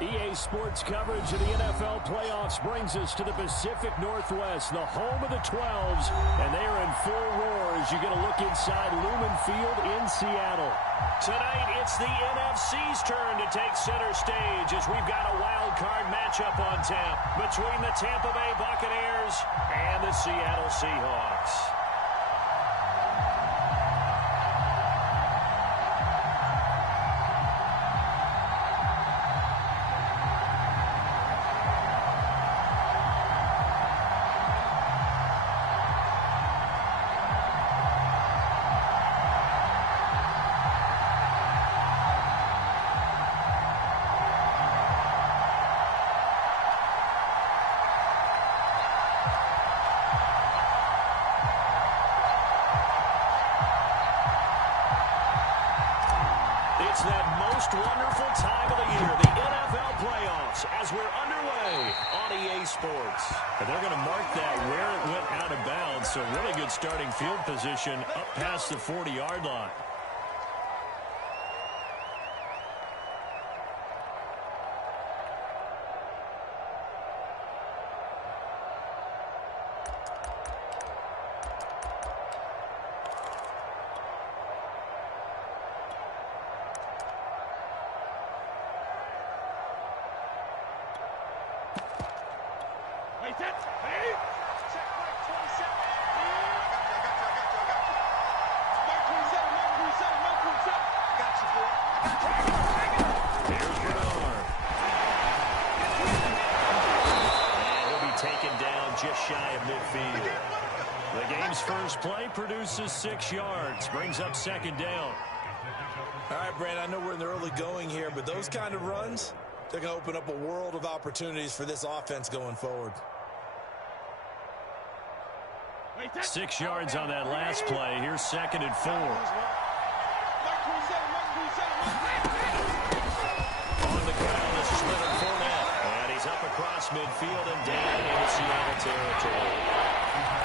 EA Sports coverage of the NFL playoffs brings us to the Pacific Northwest, the home of the 12s, and they are in full roar as you get a look inside Lumen Field in Seattle. Tonight, it's the NFC's turn to take center stage as we've got a wild card matchup on tap between the Tampa Bay Buccaneers and the Seattle Seahawks. It's that most wonderful time of the year, the NFL playoffs, as we're underway on EA Sports. And they're going to mark that where it went out of bounds, so really good starting field position up past the 40-yard line. Just shy of midfield. The game's first play produces 6 yards, brings up second down. All right, Brandon, I know we're in the early going here, but those kind of runs, they're going to open up a world of opportunities for this offense going forward. 6 yards on that last play. Here's 2nd and 4. On the ground, this is Leonard Fournette. And he's up across midfield and down into Seattle territory.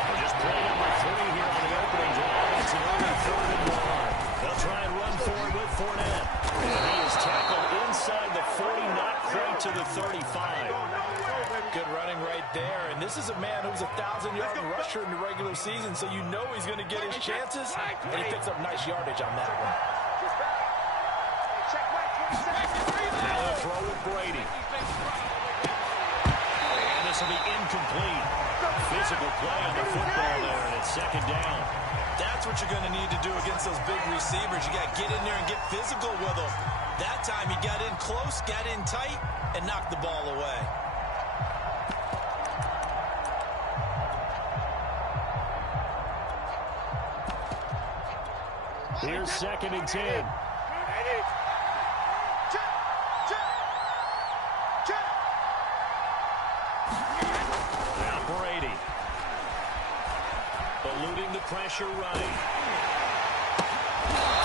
They're just play number 3 here on the opening drive. It's an early 3rd and 1. They'll try and run forward with Fournette. And he is tackled inside the 40, not quite to the 35. Good running right there. And this is a man who's a 1,000-yard rusher in the regular season, so you know he's going to get his chances. And he picks up nice yardage on that one. Now they'll throw with Brady. And this will be incomplete. Physical play on the football there, and it's 2nd down. That's what you're going to need to do against those big receivers. You got to get in there and get physical with them. That time he got in close, got in tight, and knocked the ball away. Here's 2nd and 10. Now Brady. Eluding the pressure right.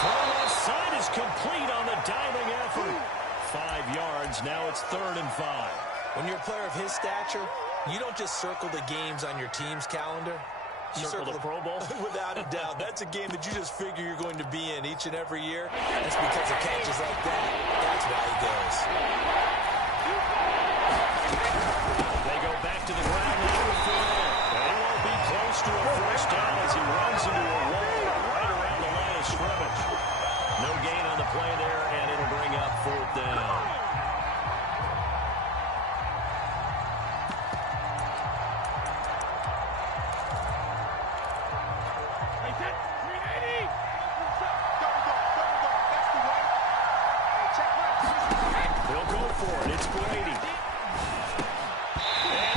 Throw left side is complete on the diving effort. 5 yards. Now it's 3rd and 5. When you're a player of his stature, you don't just circle the games on your team's calendar. You circle the Pro Bowl? Without a doubt. That's a game that you just figure you're going to be in each and every year. That's because of catches like that. That's why he goes. They go back to the ground line with Fournette. And he won't be close to a first down as he runs into a wall right around the line of scrimmage. No gain on the play there, and it'll bring up 4th down. It's Brady. And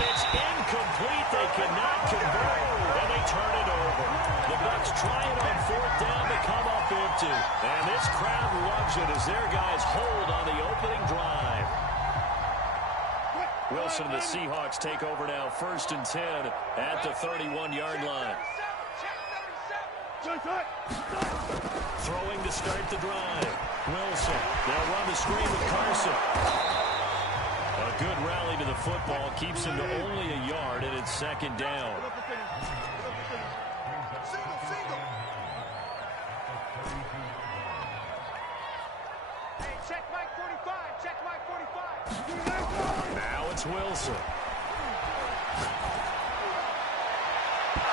it's incomplete. They cannot convert. And they turn it over. The Bucs trying on 4th down to come up empty. And this crowd loves it as their guys hold on the opening drive. Wilson and the Seahawks take over now. 1st and 10 at the 31-yard line. Throwing to start the drive. Wilson. They'll run the screen with Carson. A good rally to the football keeps him to only a yard, and it's 2nd down. Hey, check Mike 45. Check Mike 45. Now it's Wilson.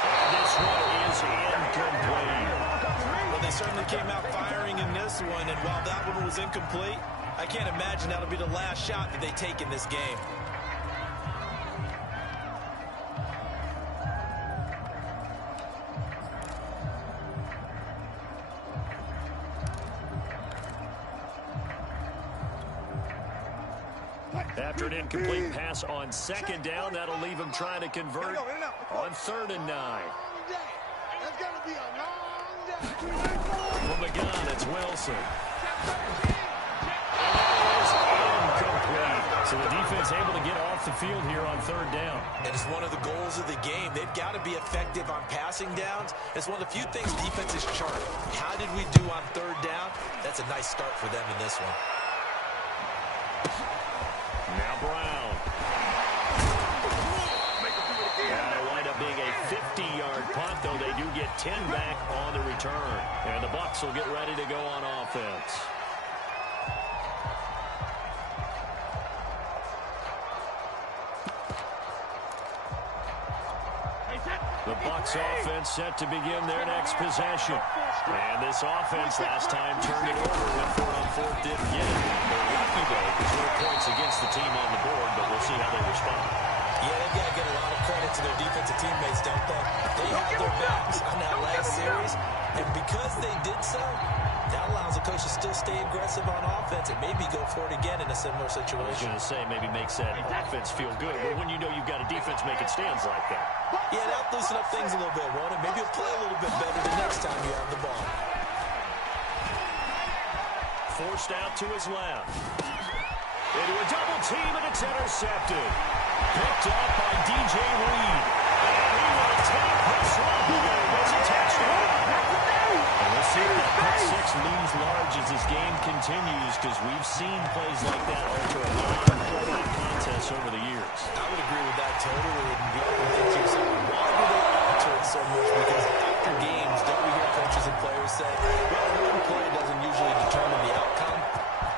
And this one is incomplete. Well, they certainly came out firing in this one, and while that one was incomplete, I can't imagine that'll be the last shot that they take in this game. After an incomplete pass on second down, that'll leave him trying to convert on 3rd and 9. That's going to be a long day. From the gun, it's Wilson. It is incomplete. So the defense able to get off the field here on 3rd down. And it's one of the goals of the game. They've got to be effective on passing downs. It's one of the few things defenses chart. How did we do on 3rd down? That's a nice start for them in this one. Now Brown. That'll wind up being a 50-yard punt, though they do get 10 back on the return. And the Bucs will get ready to go on offense. The Bucs offense set to begin their next possession. And this offense last time turned it over with 4 on 4th, didn't get it. They're lucky, though, because there are points against the team on the board, but we'll see how they respond. Yeah, they've got to get a lot of credit to their defensive teammates, don't they? They had their backs on that last series, and because they did so, that allows the coach to still stay aggressive on offense and maybe go for it again in a similar I was situation. going to say maybe makes that offense feel good, but when you know you've got a defense making stands like that. Yeah, that'll loosen up things a little bit, won't it? Maybe you'll play a little bit better the next time you have the ball. Forced out to his left. Into a double team, and it's intercepted. Picked up by DJ Reed. And he will take this one home as a touchdown. And we'll see if that pick six looms large as this game continues, because we've seen plays like that alter a lot of contests over the years. I would agree with that totally. And the other thing to yourself, why do they alter it so much? Because after games, don't we hear coaches and players say, well, one play doesn't usually determine the outcome?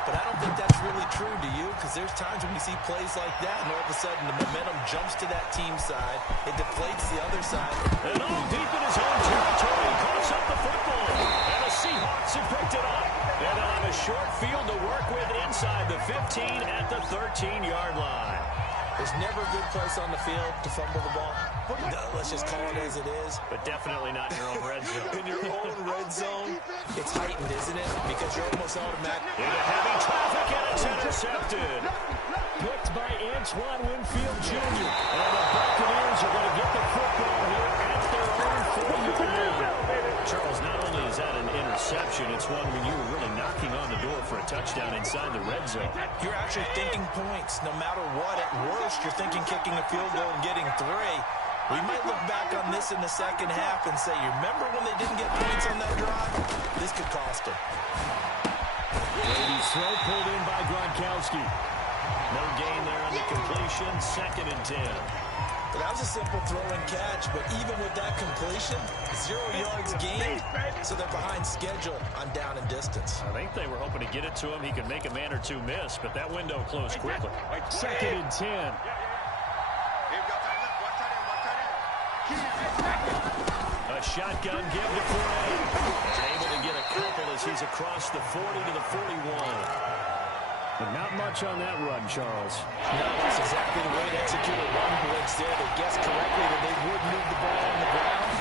But I don't think that's really true, do you? Because there's times when we see plays like that, and all of a sudden the momentum jumps to that team side. It deflates the other side. And all deep in his own territory, he coughs up the football. And the Seahawks have picked it up. And they'll have a short field to work with inside the 15 at the 13-yard line. There's never a good place on the field to fumble the ball. Let's just call it as it is. But definitely not in your own red zone. In your own red zone, it's heightened, isn't it? Because you're almost automatic. Into heavy traffic, and it's intercepted. Picked by Antoine Winfield Jr. And the Buccaneers are going to get the football here at their own 4-yard line. Charles, not only is that an interception, it's one when you were really knocking on the door for a touchdown inside the red zone. You're actually thinking points. No matter what, at worst, you're thinking kicking a field goal and getting 3. We might look back on this in the second half and say, you remember when they didn't get points on that drive? This could cost them. Brady's throw pulled in by Gronkowski. No gain there on the completion. 2nd and 10. But that was a simple throw and catch, but even with that completion, 0 yards gained, so they're behind schedule on down and distance. I think they were hoping to get it to him. He could make a man or two miss, but that window closed quickly. 2nd and 10. A shotgun give to Fournette. And able to get a couple as he's across the 40 to the 41. But not much on that run, Charles. No, that's exactly the way to execute a run blitz there. They guessed correctly that they would move the ball on the ground,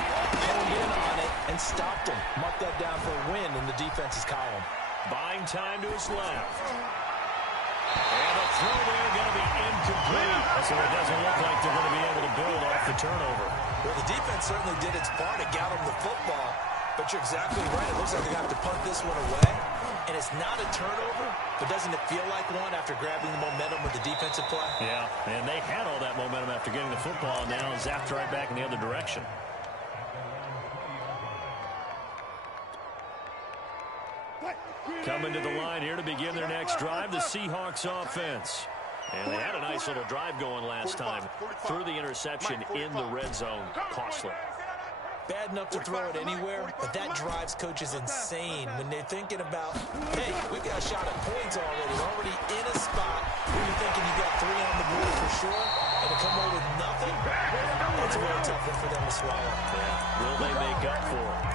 honed in on it, and stopped them. Mark that down for a win in the defense's column. Buying time to his left. And a throw there going to be incomplete. So it doesn't look like they're going to be able to build off the turnover. Well, the defense certainly did its part to get them the football. But you're exactly right. It looks like they have to punt this one away. And it's not a turnover, but doesn't it feel like one after grabbing the momentum with the defensive play? Yeah, and they had all that momentum after getting the football, and now zapped right back in the other direction. Coming to the line here to begin their next drive, the Seahawks offense. And they had a nice little drive going last time. Through the interception in the red zone, costly. bad enough to throw it anywhere, but that drives coaches insane when they're thinking about, hey, we've got a shot at points already. We're already in a spot where you're thinking you got 3 on the board for sure, and to come away with nothing, that's a very tough one for them to swallow. Yeah. Will they make up for it?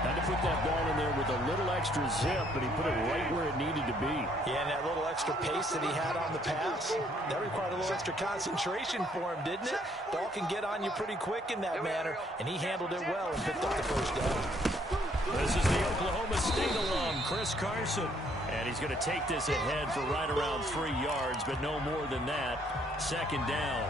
Had to put that ball in there with a little extra zip, but he put it right where it needed to be. Yeah, and that little extra pace that he had on the pass, that required a little extra concentration for him, didn't it? Ball can get on you pretty quick in that manner, and he handled it well and picked up the first down. This is the Oklahoma State alum, Chris Carson. And he's going to take this ahead for right around 3 yards, but no more than that. Second down.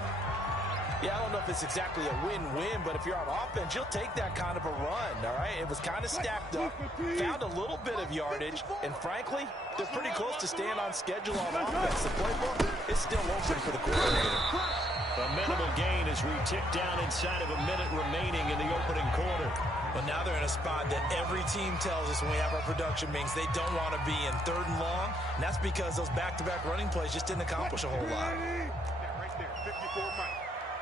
Yeah, I don't know if it's exactly a win-win, but if you're on offense, you'll take that kind of a run, all right? It was kind of stacked up, found a little bit of yardage, and frankly, they're pretty close to staying on schedule on offense. The playbook is still open for the coordinator. A minimal gain as we tick down inside of a minute remaining in the opening quarter. But now they're in a spot that every team tells us when we have our production meetings they don't want to be in 3rd and long, and that's because those back-to-back running plays just didn't accomplish a whole lot. Right there, 54 Mike.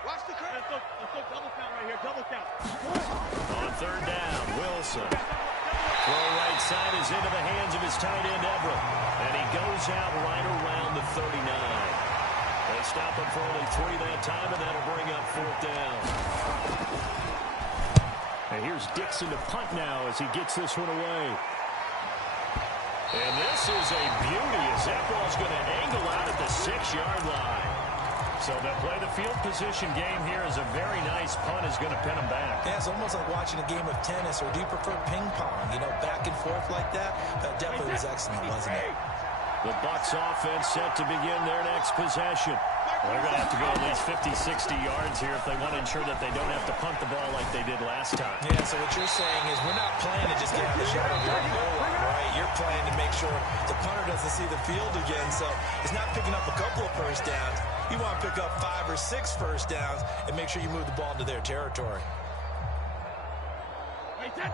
Watch the curve. Let's go double count right here, double count. On 3rd down, Wilson. Throw right side is into the hands of his tight end, Everett. And he goes out right around the 39. They stop him for only 3 that time, and that'll bring up 4th down. And here's Dixon to punt now as he gets this one away. And this is a beauty as that ball's going to angle out at the 6-yard line. So they'll play the field position game here as a very nice punt is going to pin them back. Yeah, it's almost like watching a game of tennis, or do you prefer ping pong? You know, back and forth like that? That definitely was excellent, wasn't it? The Bucs offense set to begin their next possession. They're going to have to go at least 50, 60 yards here if they want to ensure that they don't have to punt the ball like they did last time. Yeah, so what you're saying is we're not playing to just get out of the shadow of your goal line, right? You're playing to make sure the punter doesn't see the field again, so it's not picking up a couple of first downs. You want to pick up 5 or 6 first downs and make sure you move the ball into their territory.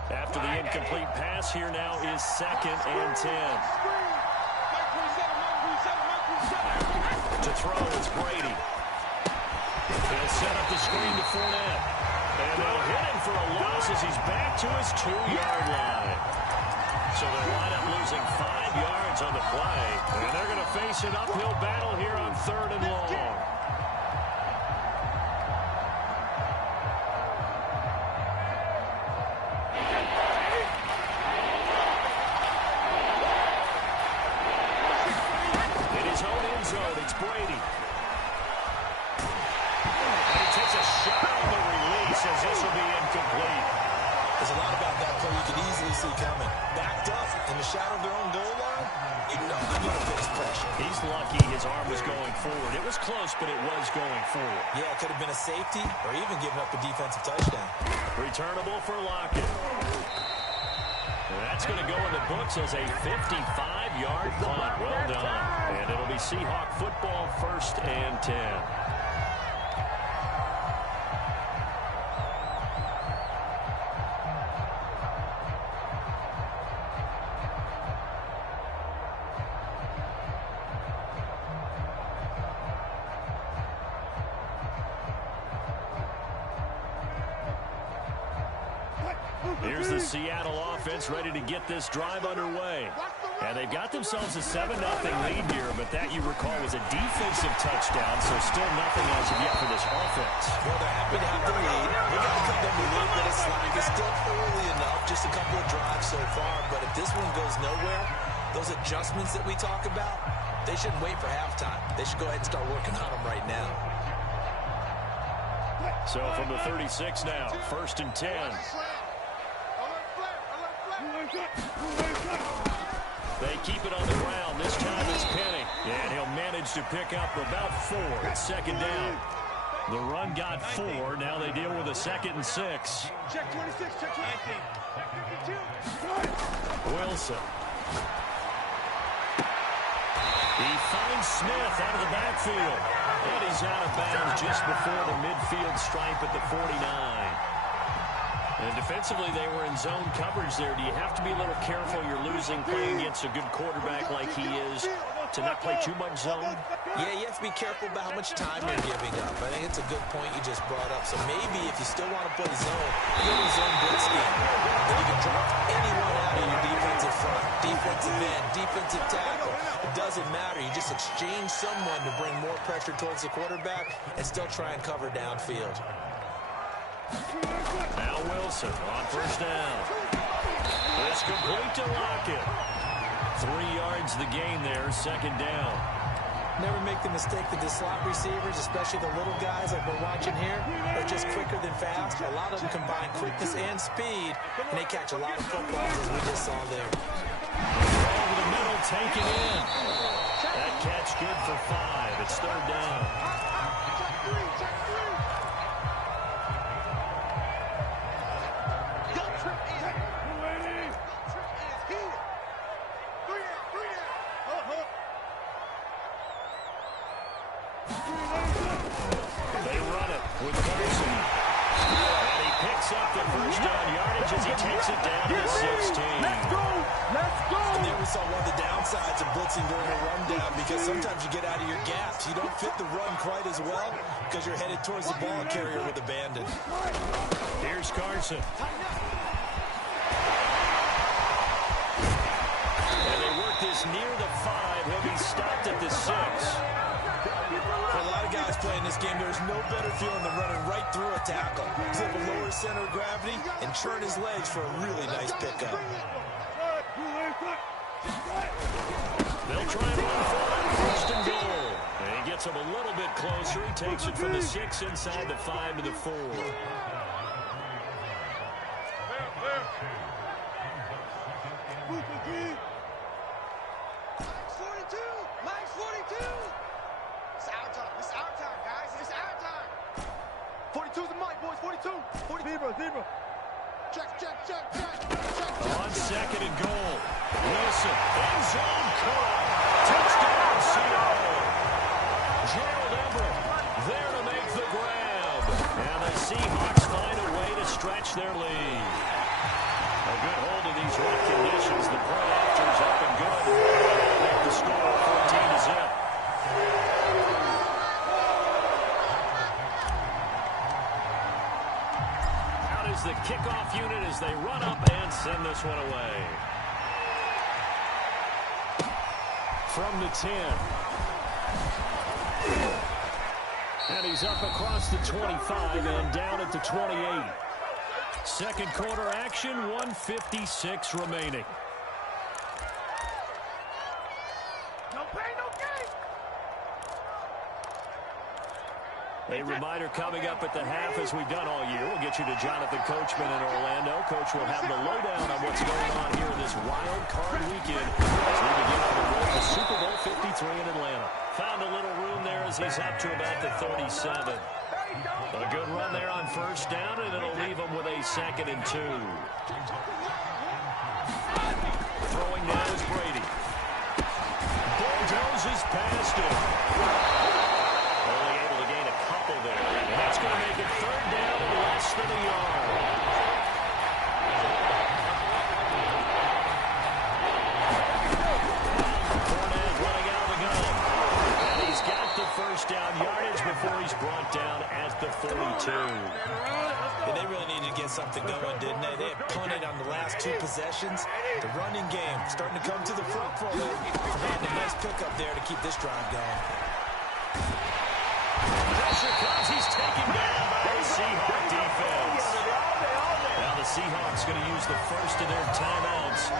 After the incomplete pass, here now is 2nd and 10. To throw is Brady. He'll set up the screen to Fournette. And they'll hit him for a loss as he's back to his 2-yard line. So they'll wind up losing 5 yards on the play. And they're going to face an uphill battle here on 3rd and long. Brady. And he takes a shot on the release as this will be incomplete. There's a lot about that play you could easily see coming. Backed up in the shadow of their own goal line, you know they're going to face pressure. He's lucky his arm was going forward. It was close, but it was going forward. Yeah, it could have been a safety or even giving up a defensive touchdown. Returnable for Lockett. And that's going to go in the books as a 55-yard punt. Well done. And it'll be Seahawk football, 1st and 10. Here's the Seattle offense ready to get this drive underway. And they've got themselves a 7-0 lead here, but that, you recall, was a defensive touchdown, so still nothing as of yet for this offense. Well, they're happy to have the lead. They got to cut them a little bit of slack. It's still early enough, just a couple of drives so far, but if this one goes nowhere, those adjustments that we talk about, they shouldn't wait for halftime. They should go ahead and start working on them right now. So from the 36 now, 1st and 10. They keep it on the ground. This time it's Penny. And he'll manage to pick up about 4. It's 2nd down. The run got 4. Now they deal with a 2nd and 6. Check 26, check 19. Check 52. Wilson. He finds Smith out of the backfield. And he's out of bounds just before the midfield stripe at the 49. And defensively, they were in zone coverage there. Do you have to be a little careful? You're losing playing against a good quarterback like he is to not play too much zone? Yeah, you have to be careful about how much time you're giving up. I think it's a good point you just brought up. So maybe if you still want to play zone, play zone blitz scheme. Then you can drop anyone out of your defensive front, defensive end, defensive tackle. It doesn't matter. You just exchange someone to bring more pressure towards the quarterback and still try and cover downfield. Now Wilson on first down. It's complete to Lockett. 3 yards the gain there, second down. Never make the mistake that the slot receivers, especially the little guys like we're watching here, are just quicker than fast. A lot of them combine quickness and speed, and they catch a lot of footballs, as we just saw there. Over the middle, taken in. That catch good for 5. It's third down. They run it with Carson. And he picks up the first down yardage as he takes it down to the 16. Let's go! Let's go! And there we saw one of the downsides of blitzing during a rundown, because sometimes you get out of your gaps. You don't fit the run quite as well because you're headed towards the ball carrier with abandon. Here's Carson. And they work this near the 5. He'll be stopped at the 6. For a lot of guys playing this game, there's no better feeling than running right through a tackle. He's able to lower his center of gravity and churn his legs for a really nice pickup. They'll try and run for it. First and goal. And he gets him a little bit closer. He takes it from the 6 inside the 5 to the 4. Max 42! It's our time. It's our time, guys. It's our time. 42's the mic, boys. 42. 40. Zebra. Check. On second and goal. Wilson. End zone curl. Touchdown, Seattle. Gerald Everett there to make the grab. And the Seahawks find a way to stretch their lead. A good hold of these rough conditions. The play after is up and good. Make the score 14-0. Out is the kickoff unit as they run up and send this one away. From the 10. And he's up across the 25 and down at the 28. Second quarter action, 1:56 remaining. No pain, no gain. A reminder coming up at the half, as we've done all year. We'll get you to Jonathan Coachman in Orlando. Coach will have the lowdown on what's going on here in this wild card weekend as we begin on the road to Super Bowl 53 in Atlanta. Found a little room there as he's up to about the 37. A good run there on first down, and it'll leave him with a 2nd and 2. Throwing now is Brady. Bulldozes past him. Only able to gain a couple there. And that's going to make it third down and less than a yard. Fournette running out of the gun. And he's got the first down yardage before he's brought down at the 42. And they really needed to get something going, didn't they? They had punted on the last 2 possessions. The running game starting to come to the front for them. Providing a nice pickup there to keep this drive going. Pressure comes. He's taken down by the Seahawk defense. Now the Seahawks going to use the first of their timeouts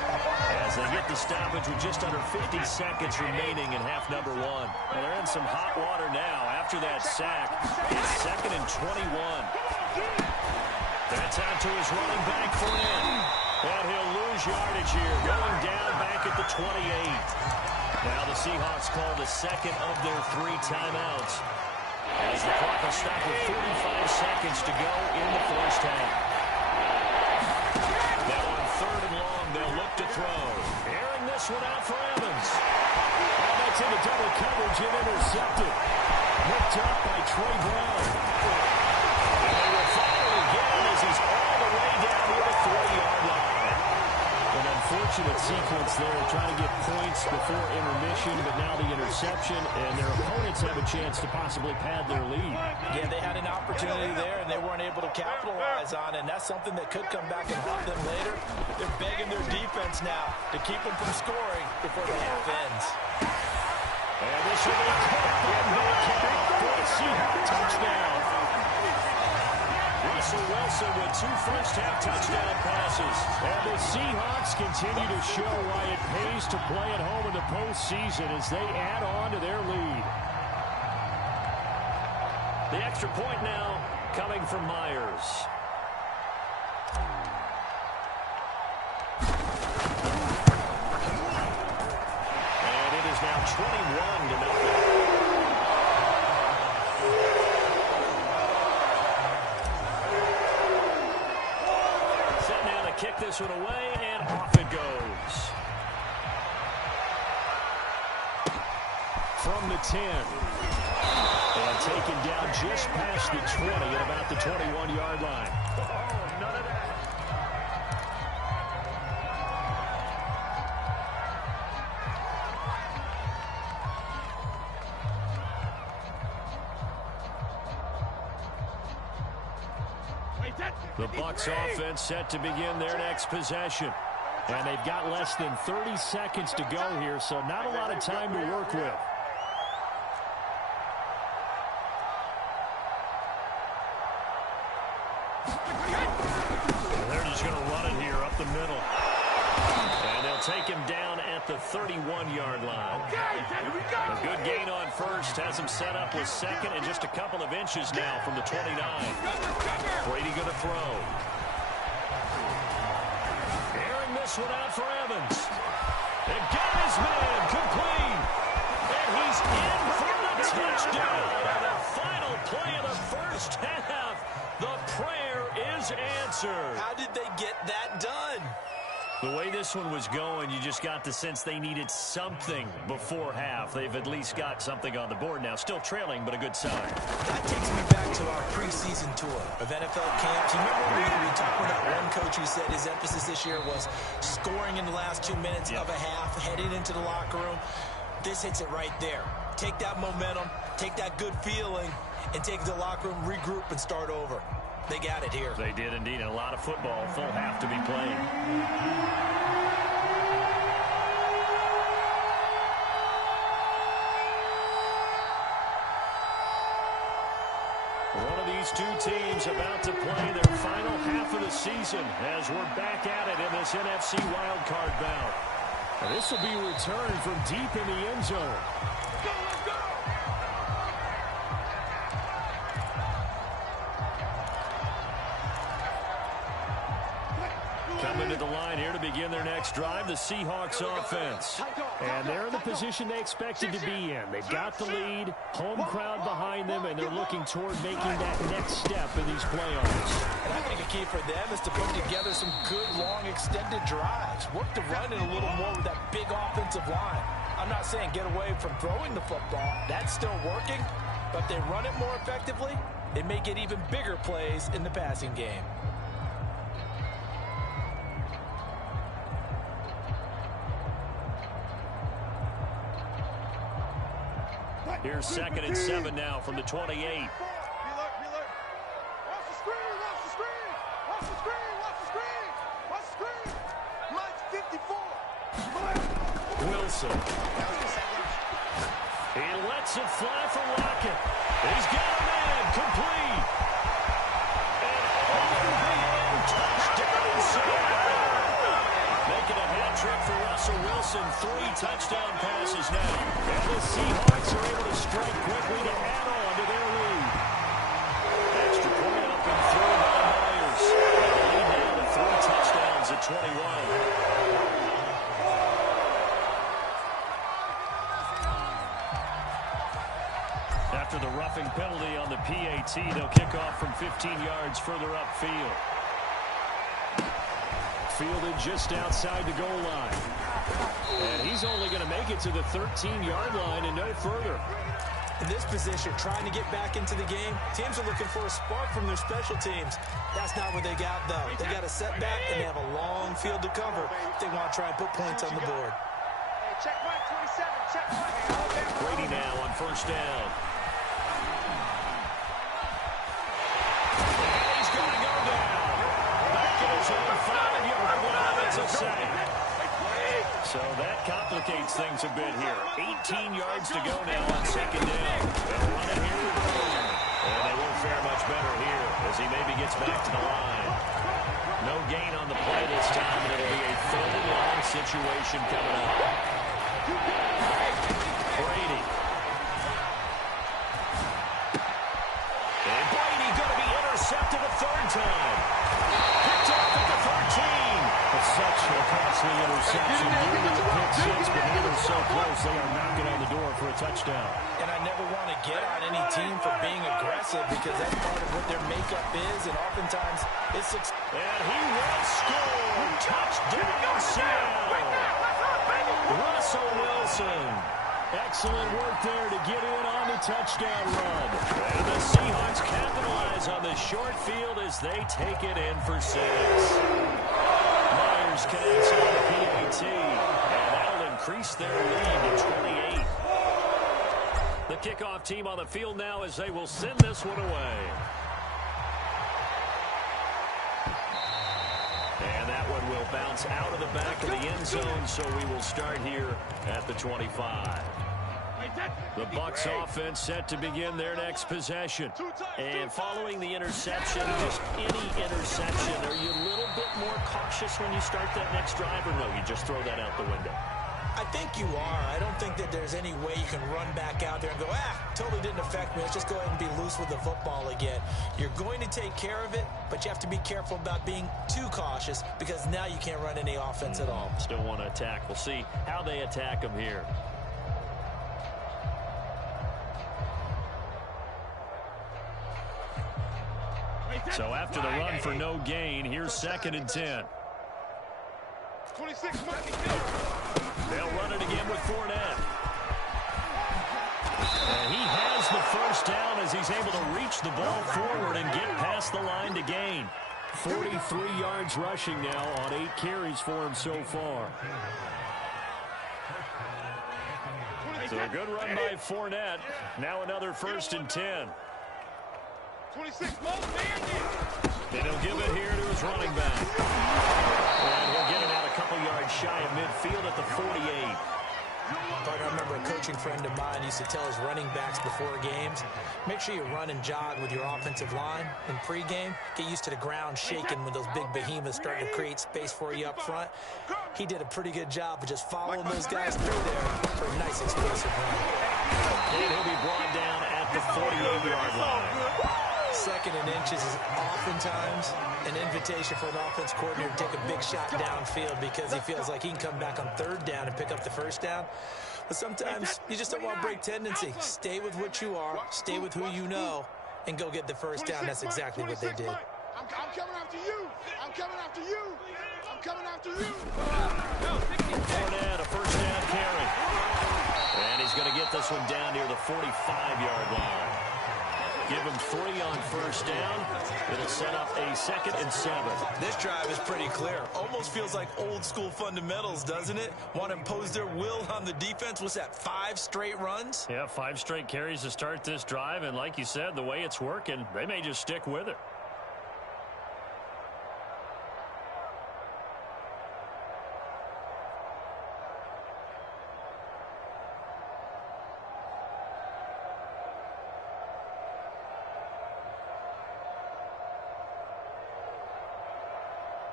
as they get the stoppage with just under 50 seconds remaining in half number 1. Well, they're in some hot water now after that sack. It's 2nd and 21. That's out to his running back, Fournette. And he'll lose yardage here, going down back at the 28. Now the Seahawks call the second of their 3 timeouts, as the clock will stop with 45 seconds to go in the first half. Now on 3rd and long, they'll look to throw. Airing this one out for Evans. And that's into double coverage and intercepted. Looked up by Troy Brown. And they will follow again as he's all the way down to the 3-yard line. And unfortunately, unfortunate sequence there, trying to get points before intermission, but now the interception, and their opponents have a chance to possibly pad their lead. Yeah, they had an opportunity there, and they weren't able to capitalize on it, and that's something that could come back and haunt them later. They're begging their defense now to keep them from scoring before the half ends. And this will be a for a Seahawks touchdown. Russell Wilson with 2 first-half touchdown passes. And the Seahawks continue to show why it pays to play at home in the postseason as they add on to their lead. The extra point now coming from Myers. And it is now 21-0. Kick this one away, and off it goes. From the 10. And taken down just past the 20 at about the 21-yard line. Oh, none of that. The Bucs offense set to begin their next possession. And they've got less than 30 seconds to go here, so not a lot of time to work with. And they're just going to run it here up the middle. And they'll take him down at the 31-yard line. A good gain on first has him set up with second and just a couple of inches now from the 29. Brady going to throw. Airing this one out for Evans. And got his man complete. And he's in for the touchdown. And the final play of the first half. The prayer is answered. How did they get that done? The way this one was going, you just got the sense they needed something before half. They've at least got something on the board now. Still trailing, but a good sign. That takes me back to our preseason tour of NFL camps. You remember we talked with that one coach who said his emphasis this year was scoring in the last 2 minutes of a half, heading into the locker room. This hits it right there. Take that momentum, take that good feeling, and take it to the locker room, regroup, and start over. They got it here. They did indeed, and a lot of football, full half to be played. One of these two teams about to play their final half of the season as we're back at it in this NFC Wildcard bout. And this will be a return from deep in the end zone. Go, let's go! Coming to the line here to begin their next drive, the Seahawks offense. And they're in the position they expected to be in. They've got the lead, home crowd behind them, and they're looking toward making that next step in these playoffs. And I think a key for them is to put together some good, long, extended drives. Work the run in a little more with that big offensive line. I'm not saying get away from throwing the football. That's still working. But if they run it more effectively, they may get even bigger plays in the passing game. Here's 2nd and 7 now from the 28. Reload. Watch the screen, watch the screen. Watch the screen, watch the screen. Watch the screen. Mike's 54. Wilson. He lets it fly for Lockett. He's got a man complete. And over the end, touchdown Seattle. Making a hat trick for Russell Wilson. 3 touchdown passes now. And the Seahawks are able to strike quickly to add on to their lead. Extra point up and through by Myers. And the lead now to 3 touchdowns at 21. After the roughing penalty on the PAT, they'll kick off from 15 yards further upfield. Fielded just outside the goal line. And he's only going to make it to the 13-yard line and no further. In this position, trying to get back into the game, teams are looking for a spark from their special teams. That's not what they got, though. They got a setback, and they have a long field to cover if they want to try and put points on the board. Hey, check one, 27, check one. Brady now on first down. And he's going to go down. Back at his own 5-yard line. It's a sack. So that complicates things a bit here. 18 yards to go now on second down. They'll run it here. And they won't fare much better here as he maybe gets back to the line. No gain on the play this time, and it'll be a third and long situation coming up. Brady. And Brady going to be intercepted a third time. Picked off at the 13. It's such a costly interception. Nearly a pick six, but they were so close they are knocking on the door for a touchdown. And I never want to get on any team for being aggressive because that's part of what their makeup is, and oftentimes it's... And he will score! Touchdown, Seattle! Russell Wilson. Excellent work there to get in on the touchdown run. And the Seahawks capitalize on the short field as they take it in for 6. Myers connects on the PAT, and that'll increase their lead to 28. The kickoff team on the field now as they will send this one away. And that one will bounce out of the back of the end zone, so we will start here at the 25. The Bucs offense set to begin their next possession. And following the interception, just any interception, are you a little bit more cautious when you start that next drive, or no, you just throw that out the window? I think you are. I don't think that there's any way you can run back out there and go, totally didn't affect me. Let's just go ahead and be loose with the football again. You're going to take care of it, but you have to be careful about being too cautious because now you can't run any offense at all. Still want to attack. We'll see how they attack them here. So after the run for no gain, here's 2nd and 10. 26. They'll run it again with Fournette. And he has the first down as he's able to reach the ball forward and get past the line to gain. 43 yards rushing now on 8 carries for him so far. So a good run by Fournette. Now another 1st and 10. 26. And he'll give it here to his running back. And he'll get it out a couple yards shy of midfield at the 48. Partner, I remember a coaching friend of mine used to tell his running backs before games, make sure you run and jog with your offensive line in pregame. Get used to the ground shaking when those big behemoths start to create space for you up front. He did a pretty good job of just following those guys through there for a nice explosive run. And he'll be brought down at the 48-yard line. 2nd and inches is oftentimes an invitation for an offense coordinator to take a big shot downfield because he feels like he can come back on 3rd down and pick up the 1st down. But sometimes you just don't want to break tendency. Stay with what you are, stay with who you know, and go get the 1st down. That's exactly what they did. I'm coming after you. I'm coming after you. I'm coming after you. Fournette, a 1st down carry. And he's going to get this one down near the 45-yard line. Give him 3 on 1st down. It'll set up a 2nd and 7. This drive is pretty clear. Almost feels like old school fundamentals, doesn't it? Want to impose their will on the defense. What's that, 5 straight runs? Yeah, 5 straight carries to start this drive. And like you said, the way it's working, they may just stick with it.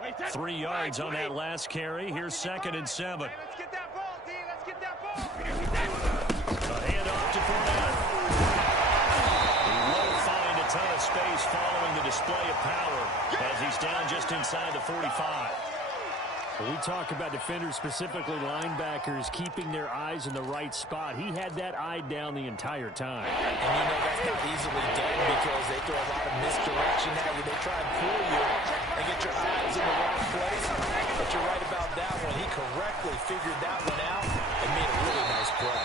Wait, 3 yards on that last carry. Here's 2nd and 7. Let's get that ball, D. Let's get that ball. A handoff to Fournette. He will find a ton of space following the display of power as he's down just inside the 45. We talk about defenders, specifically linebackers, keeping their eyes in the right spot. He had that eye down the entire time. And you know that's not easily done because they throw a lot of misdirection at you. They try and pull you and get your eyes in the wrong place. But you're right about that one. He correctly figured that one out and made a really nice play.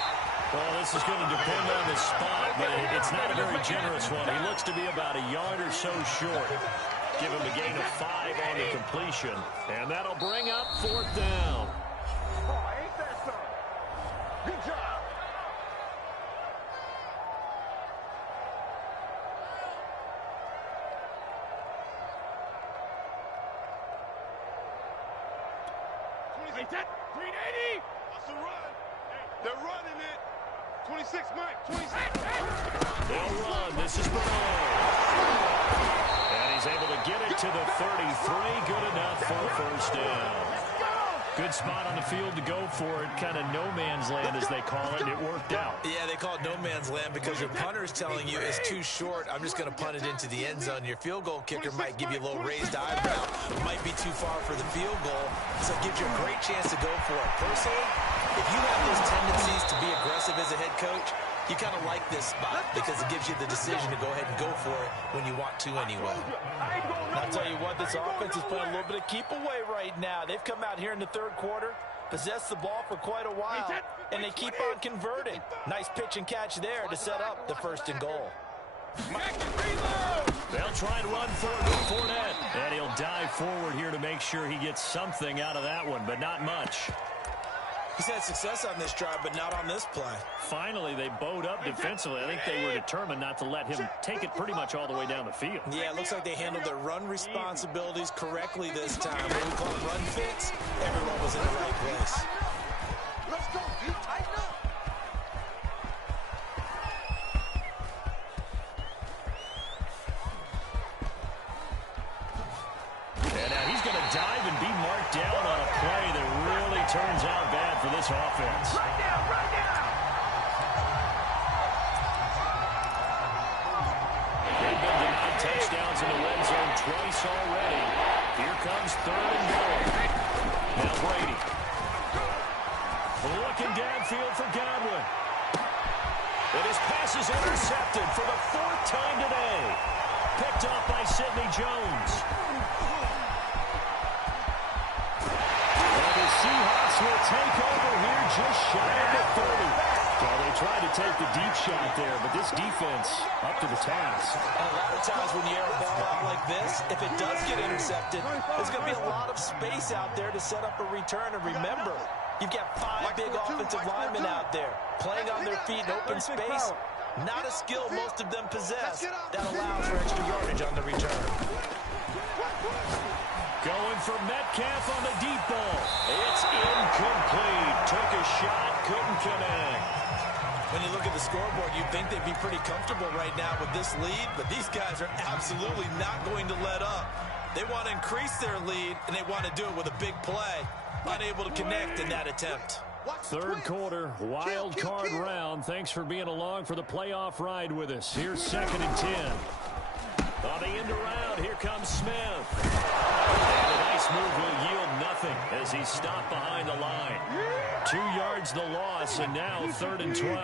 Well, this is going to depend on the spot, but it's not a very generous one. He looks to be about a yard or so short. Give him a gain of 5 on the completion, and that'll bring up 4th down. Oh, ain't that something? Good job. Ain't that 380? That's a run. They're running it. 26, Mike. 26. They'll run. This is Bernard. And he's able to get it to the 33. Good enough for a 1st down. Good spot on the field to go for it. Kind of no man's land, as they call it, and it worked out. Yeah, they call it no man's land because your punter is telling you it's too short. I'm just going to punt it into the end zone. Your field goal kicker might give you a little raised eyebrow. It might be too far for the field goal, so it gives you a great chance to go for it. Personally, if you have those tendencies to be aggressive as a head coach, you kind of like this spot because it gives you the decision to go ahead and go for it when you want to anyway. I'll tell you what, this offense is playing a little bit of keep away right now. They've come out here in the 3rd quarter, possessed the ball for quite a while, and they keep on converting. Nice pitch and catch there to set up the 1st and goal. They'll try and run for it with Fournette. And he'll dive forward here to make sure he gets something out of that one, but not much. He's had success on this drive, but not on this play. Finally, they bowed up defensively. I think they were determined not to let him take it pretty much all the way down the field. Yeah, it looks like they handled their run responsibilities correctly this time. When we call run fits, everyone was in the right place. Let's go, D. Tighten up. And now he's going to dive and be marked down on a play that really turns out bad for this offense. Right now, right now. They've been denied touchdowns in the red zone twice already. Here comes 3rd and goal. Now Brady. Looking downfield for Godwin. And his pass is intercepted for the 4th time today. Picked up by Sidney Jones. The Seahawks will take over here just shy of the 30. Well, they tried to take the deep shot there, but this defense up to the task. And a lot of times when you air a ball out like this, if it does get intercepted, there's going to be a lot of space out there to set up a return. And remember, you've got 5 big offensive linemen out there playing on their feet in open space. Not a skill most of them possess. That allows for extra yardage on the return. Going for Metcalf on the deep ball. It's incomplete. Took a shot, couldn't connect. When you look at the scoreboard, you'd think they'd be pretty comfortable right now with this lead, but these guys are absolutely not going to let up. They want to increase their lead, and they want to do it with a big play. Unable to connect in that attempt. 3rd quarter, wild card round. Thanks for being along for the playoff ride with us. Here's 2nd and 10. On the end around, here comes Smith. And a nice move will yield nothing as he's stopped behind the line. 2 yards the loss, and now 3rd and 12.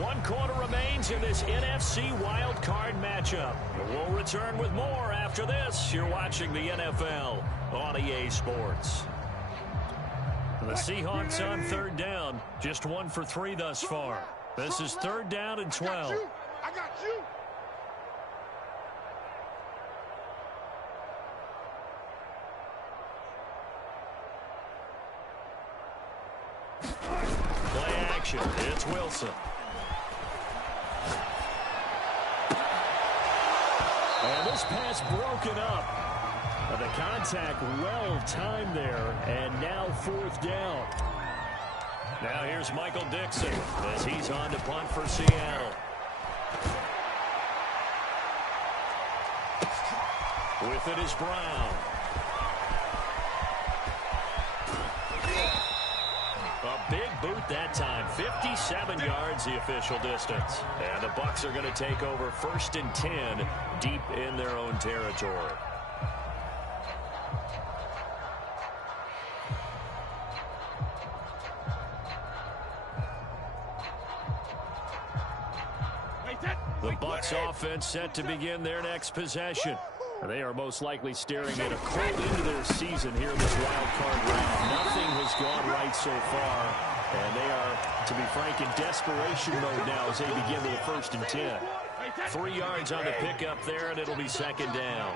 1 quarter remains in this NFC wild card matchup. We'll return with more after this. You're watching the NFL on EA Sports. The Seahawks on 3rd down. Just 1 for 3 thus far. This is 3rd down and 12. I got you. Play action. It's Wilson. And this pass broken up. The contact well timed there, and now 4th down. Now here's Michael Dixon as he's on to punt for Seattle. With it is Brown. A big boot that time. 57 yards the official distance. And the Bucs are going to take over 1st and 10 deep in their own territory. The Bucs offense set to begin their next possession. They are most likely staring at a cold end to their season here in this wild card round. Nothing has gone right so far, and they are, to be frank, in desperation mode now as they begin with a 1st and 10. 3 yards on the pickup there, and it'll be 2nd down.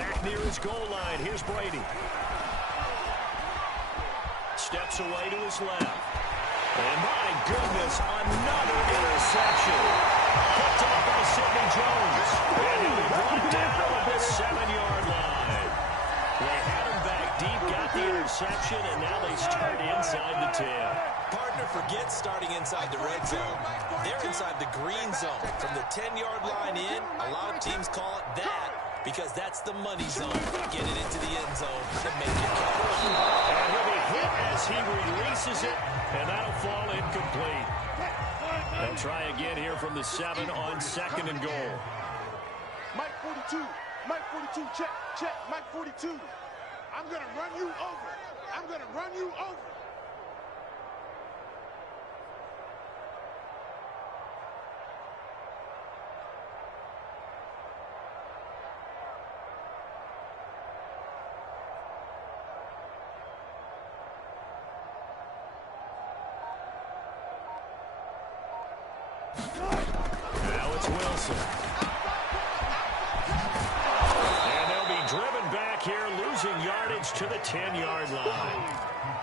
Back near his goal line. Here's Brady. Steps away to his left. And my goodness, another interception. Picked up by Sidney Jones. And he'll be brought down on the 7-yard line. They had him back deep, got the interception, and now they start inside the 10. Partner forgets starting inside the red zone. They're inside the green zone. From the 10-yard line in, a lot of teams call it that because that's the money zone. Get it into the end zone and make your catch. And he'll be hit as he releases it, and that'll fall incomplete. They'll try again here from the 7 on 2nd and goal. Mike 42. Mike 42. Check. Check. Mike 42. I'm going to run you over. I'm going to run you over. Now it's Wilson. And they'll be driven back here, losing yardage to the 10-yard line.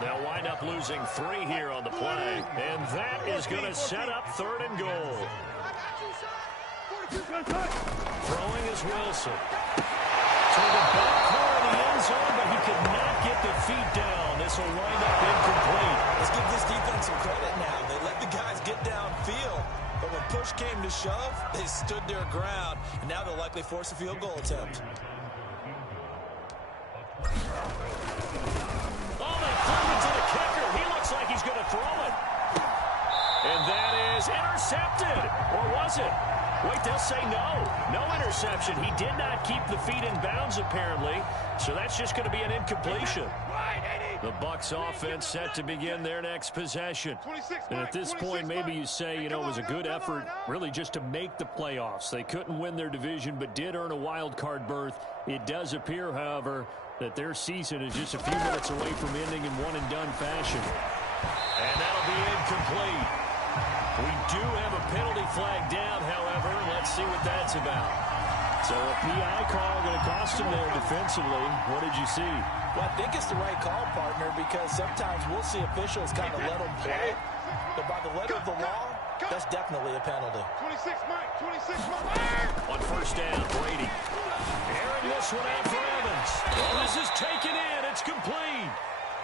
They'll wind up losing 3 here on the play. And that is going to set up 3rd and goal. Throwing is Wilson. To the back corner of the end zone, but he could not get the feet down. This will wind up incomplete. Let's give this defense some credit now. They let the guys get downfield. But when push came to shove, they stood their ground, and now they'll likely force a field goal attempt. Oh, they threw it to the kicker. He looks like he's going to throw it. And that is intercepted. Or was it? Wait, they'll say no. No interception. He did not keep the feet in bounds, apparently. So that's just going to be an incompletion. The Bucs offense set to begin their next possession. And at this point, maybe you say, you know, it was a good effort really just to make the playoffs. They couldn't win their division but did earn a wild card berth. It does appear, however, that their season is just a few minutes away from ending in one-and-done fashion. And that'll be incomplete. We do have a penalty flag down, however. Let's see what that's about. So a PI call going to cost him there defensively. What did you see? Well, I think it's the right call, partner, because sometimes we'll see officials kind of let them play. But by the letter of the law, that's definitely a penalty. 26, Mike. 26, Mike. On 1st down, Brady. Airing this one out for Evans. Oh, this is taken in. It's complete.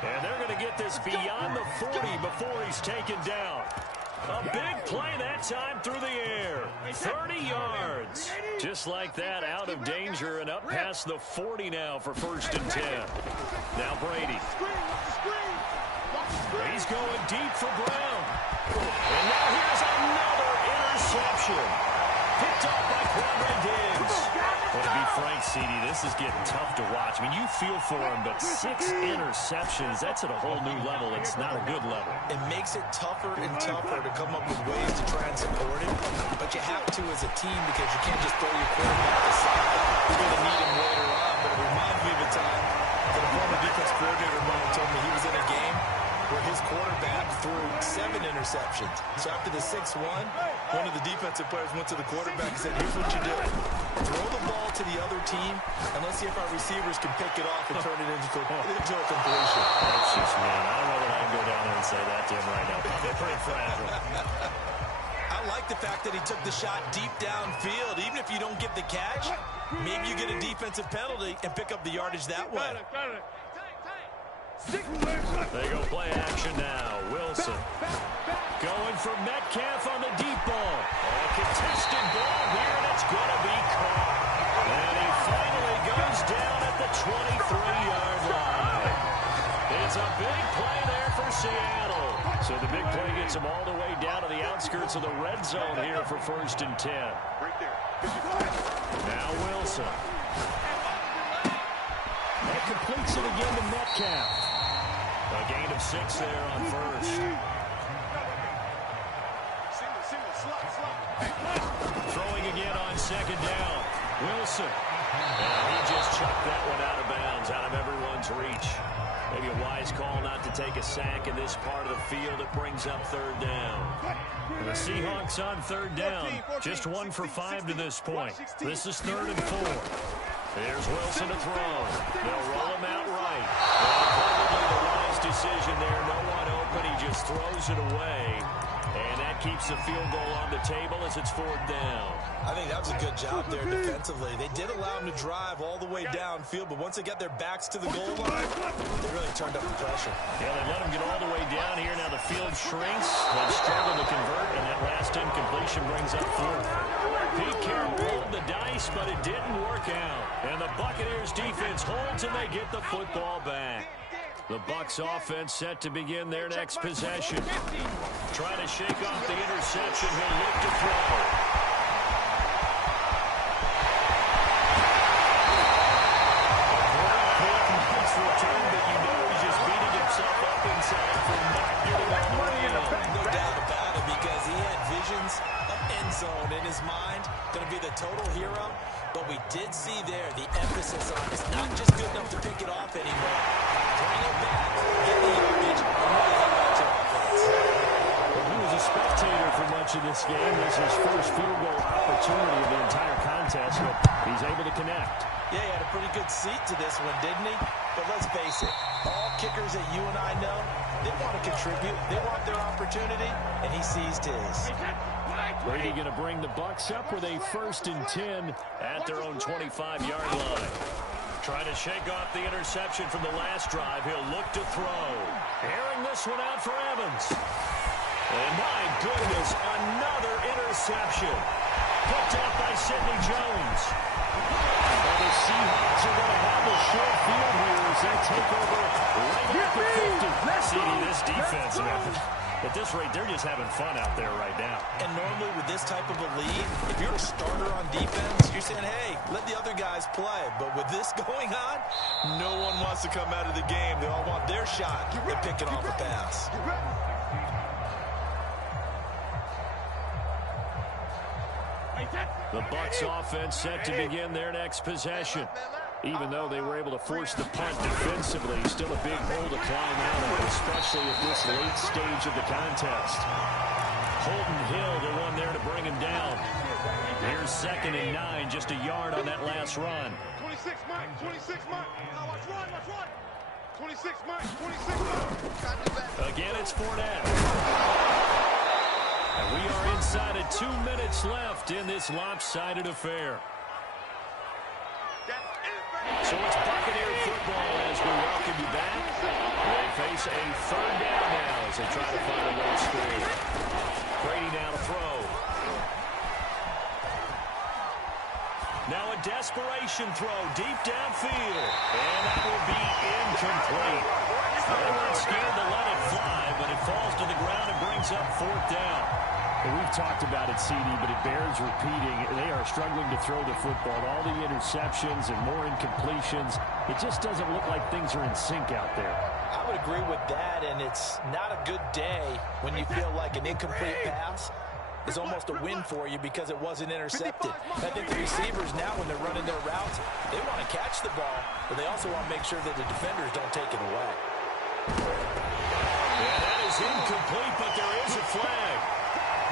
And they're going to get this beyond the 40 before he's taken down. A big play that time through the air. 30 yards. Just like that, out of danger and up past the 40 now for 1st and 10. Now Brady. He's going deep for Brown. And now here's another interception. Picked up by Quandre Diggs. Well, to be frank, CD, this is getting tough to watch. I mean, you feel for him, but 6 interceptions, that's at a whole new level. It's not a good level. It makes it tougher and tougher to come up with ways to try and support him. But you have to as a team because you can't just throw your quarterback aside. You're going to need him later on. But it reminds me of a time that a former defense coordinator of mine told me he was in a game where his quarterback threw 7 interceptions. So after the 6-1, one of the defensive players went to the quarterback and said, here's what you do. Throw the ball to the other team, and let's see if our receivers can pick it off and turn it into a completion. That's just, man, I don't know that I can go down there and say that to him right now. They're pretty fragile. I like the fact that he took the shot deep downfield. Even if you don't get the catch, maybe you get a defensive penalty and pick up the yardage that way. They go play action now. Wilson going for Metcalf on the deep ball. A contested ball here, and it's going to be caught. And he finally goes down at the 23-yard line. It's a big play there for Seattle. So the big play gets him all the way down to the outskirts of the red zone here for 1st and 10. Now Wilson. That completes it again to Metcalf. A gain of 6 there on 1st. Throwing again on second down. Wilson. And he just chucked that one out of bounds, out of everyone's reach. Maybe a wise call not to take a sack in this part of the field. It brings up third down. And the Seahawks on third down. Just 1 for 5 to this point. This is 3rd and 4. There's Wilson to throw. They'll roll him out right. Probably the wise decision there. No one open. He just throws it away. And that keeps the field goal on the table as it's 4th down. I think that was a good job there defensively. They did allow them to drive all the way downfield, but once they got their backs to the goal line, they really turned up the pressure. Yeah, they let them get all the way down here. Now the field shrinks. They struggle to convert, and that last incompletion brings up 4th. Pete Carroll rolled the dice, but it didn't work out. And the Buccaneers defense holds, and they get the football back. The Bucs offense set to begin their next possession. Trying to shake off the interception. He'll look to throw. A great nice return, but you know he's just beating himself up inside for not getting all the way in. No doubt about it, because he had visions of end zone in his mind. Going to be the total hero. But we did see there the emphasis on it's not just good enough to pick it off anymore. Bring it back, get the yardage, and really help out your offense. Well, he was a spectator for much of this game. This is his first field goal opportunity of the entire contest, but he's able to connect. Yeah, he had a pretty good seat to this one, didn't he? But let's face it, all kickers that you and I know, they want to contribute. They want their opportunity, and he seized his. Brady going to bring the Bucs up with a 1st and 10 at their own 25-yard line. Trying to shake off the interception from the last drive. He'll look to throw. Airing this one out for Evans. And my goodness, another interception. Picked up by Sidney Jones. Well, the Seahawks are going to have a short field here as they take over right at the 50. CD, this defense, at this rate, they're just having fun out there right now. And normally with this type of a lead, if you're a starter on defense, you're saying, hey, let the other guys play. But with this going on, no one wants to come out of the game. They all want their shot at picking off a pass. The Bucs offense set to begin their next possession. Even though they were able to force the punt defensively, still a big hole to climb out of, especially at this late stage of the contest. Holton Hill, the one there to bring him down. Here's 2nd and 9, just a yard on that last run. 26, Mike. 26, Mike. Watch run. 26, Mike. 26, Mike. Again, it's Fournette. And we are inside of 2 minutes left in this lopsided affair. So it's Buccaneer football as we welcome you back. They face a 3rd down now as they try to find a way to score. Brady now to throw. Now a desperation throw deep downfield. And that will be incomplete. They weren't scared to let it fly, but it falls to the ground and brings up 4th down. And we've talked about it, CD, but it bears repeating. They are struggling to throw the football. All the interceptions and more incompletions. It just doesn't look like things are in sync out there. I would agree with that, and it's not a good day when you feel like an incomplete pass is almost a win for you because it wasn't intercepted. I think the receivers now, when they're running their routes, they want to catch the ball, but they also want to make sure that the defenders don't take it away. Yeah, that is incomplete, but there is a flag.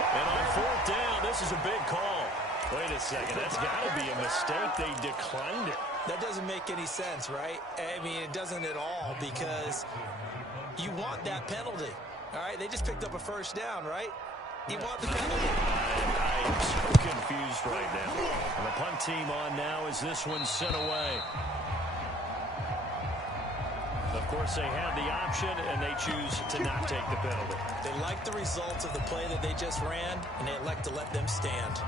And on 4th down, this is a big call. Wait a second, that's got to be a mistake. They declined it. That doesn't make any sense, right? I mean, it doesn't at all, because you want that penalty. All right, they just picked up a 1st down, right? You want the penalty. I am so confused right now. And the punt team on now as this one's sent away. Of course, they have the option, and they choose to not take the penalty. They like the results of the play that they just ran, and they elect to let them stand.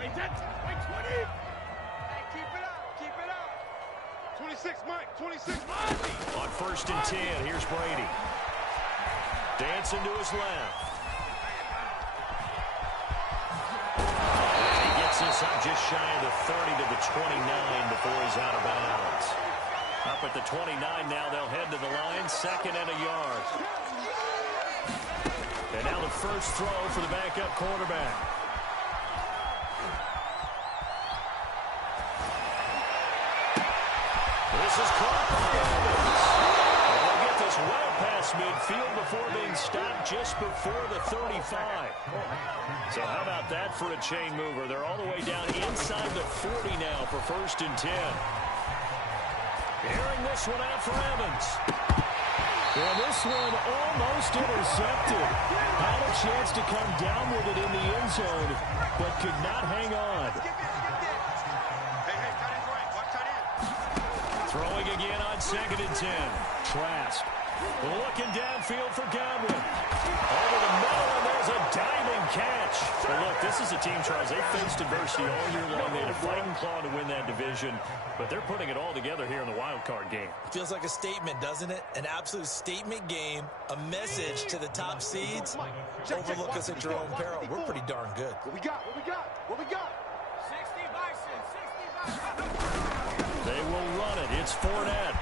Wait, 20. Hey, keep it up. 26, Mike. 26, Mike. On 1st and 10, here's Brady. Dancing to his left. And he gets this up just shy of the 30 to the 29 before he's out of bounds. Up at the 29 now, they'll head to the line. 2nd and a yard. And now the first throw for the backup quarterback. This is caught by Evans. And they'll get this well past midfield before being stopped just before the 35. So how about that for a chain mover? They're all the way down inside the 40 now for 1st and 10. Airing this one out for Evans. Well, this one almost intercepted. Had a chance to come down with it in the end zone, but could not hang on. Throwing again on 2nd and 10. Trask looking downfield for Godwin. Over the middle, and there's a diving catch. But look, this is a team, Charles, they faced adversity all year long. They had a fighting claw to win that division, but they're putting it all together here in the wild card game. Feels like a statement, doesn't it? An absolute statement game, a message to the top seeds. Overlook us at your own peril. We're pretty darn good. What we got? What we got? What we got? 60 Bison, 60 Bison. They will run it. It's Fournette.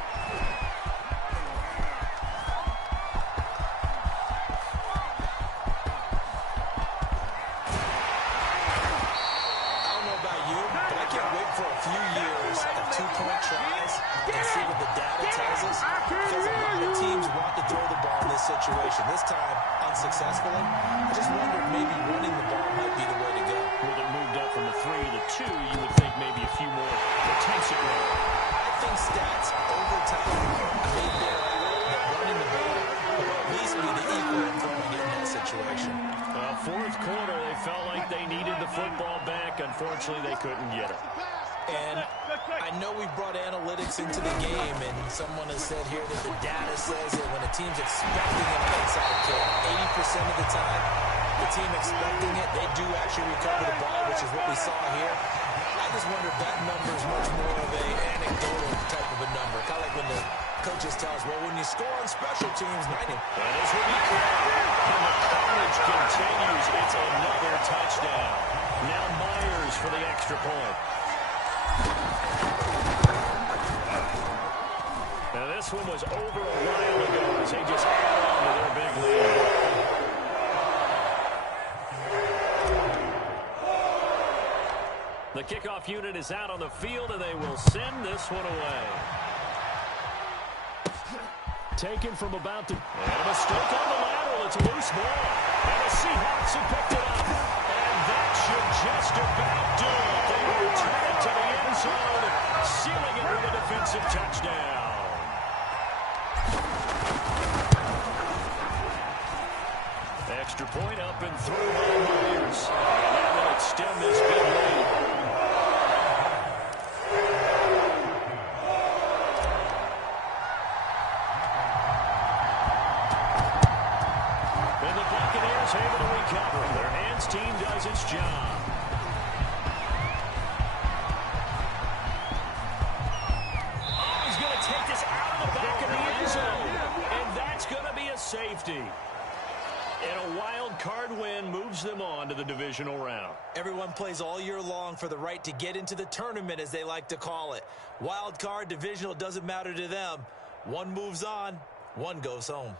Two-point tries and see what the data tells us, because a lot of teams want to throw the ball in this situation. This time, unsuccessfully. I just wondered maybe running the ball might be the way to go. With it moved up from the 3 to the 2, you would think maybe a few more attempts at running. I think stats over time may bear out that running the ball will at least be the equal in throwing it in that situation. 4th quarter, they felt like they needed the football back. Unfortunately, they couldn't get it. And I know we brought analytics into the game, and someone has said here that the data says that when a team's expecting an onside kick, 80% of the time, the team expecting it, they do actually recover the ball, which is what we saw here. I just wonder if that number is much more of an anecdotal type of a number. Kind of like when the coaches tell us, well, when you score on special teams, 90. And this will be called. And the coverage continues. It's another touchdown. Now Myers for the extra point. Now this one was over a while ago as they just add on to their big lead. The kickoff unit is out on the field, and they will send this one away. Taken from about the... And a mistake on the lateral. It's a loose ball. And the Seahawks have picked it up. And that should just about do it. They return it to the end zone, sealing it with a defensive touchdown. Extra point up and through by Myers. And that will extend this big lead. Able to recover. Their hands team does its job. Oh, he's going to take this out of the back of the end zone. And that's going to be a safety. And a wild card win moves them on to the divisional round. Everyone plays all year long for the right to get into the tournament, as they like to call it. Wild card, divisional, doesn't matter to them. One moves on, one goes home.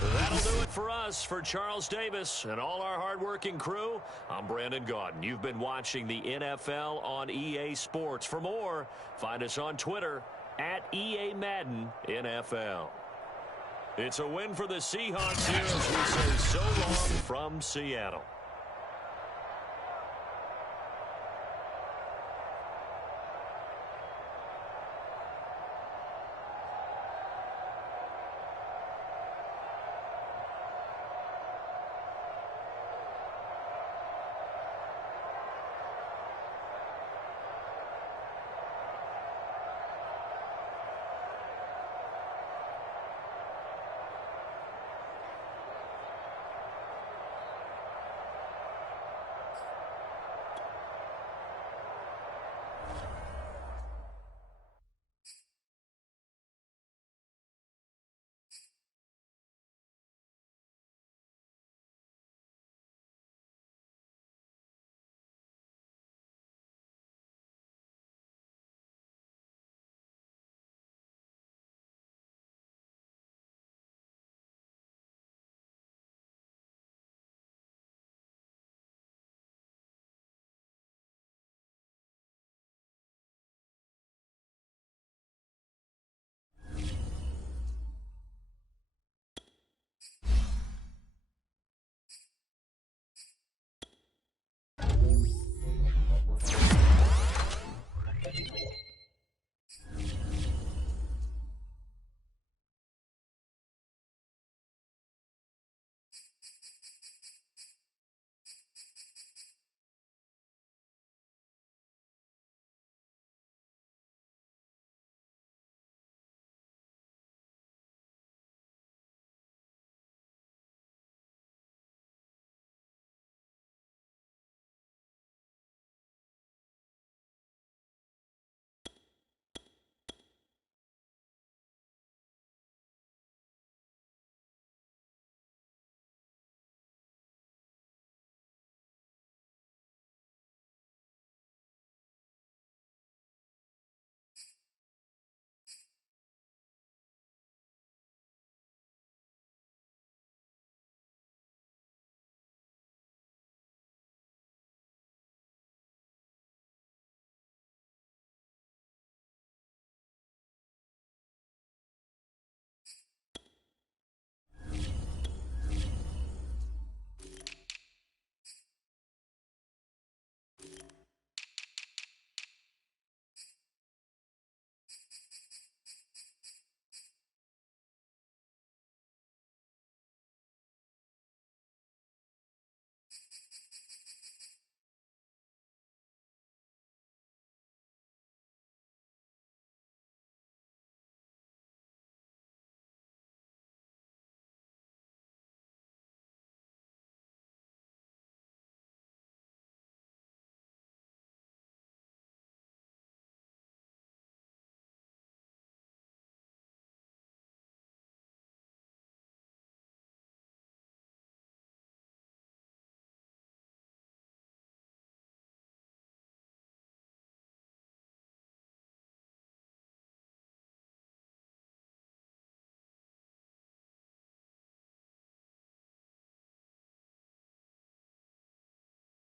That'll do it for us. For Charles Davis and all our hardworking crew, I'm Brandon Gaudin. You've been watching the NFL on EA Sports. For more, find us on Twitter at EA Madden NFL. It's a win for the Seahawks here as we say so long from Seattle.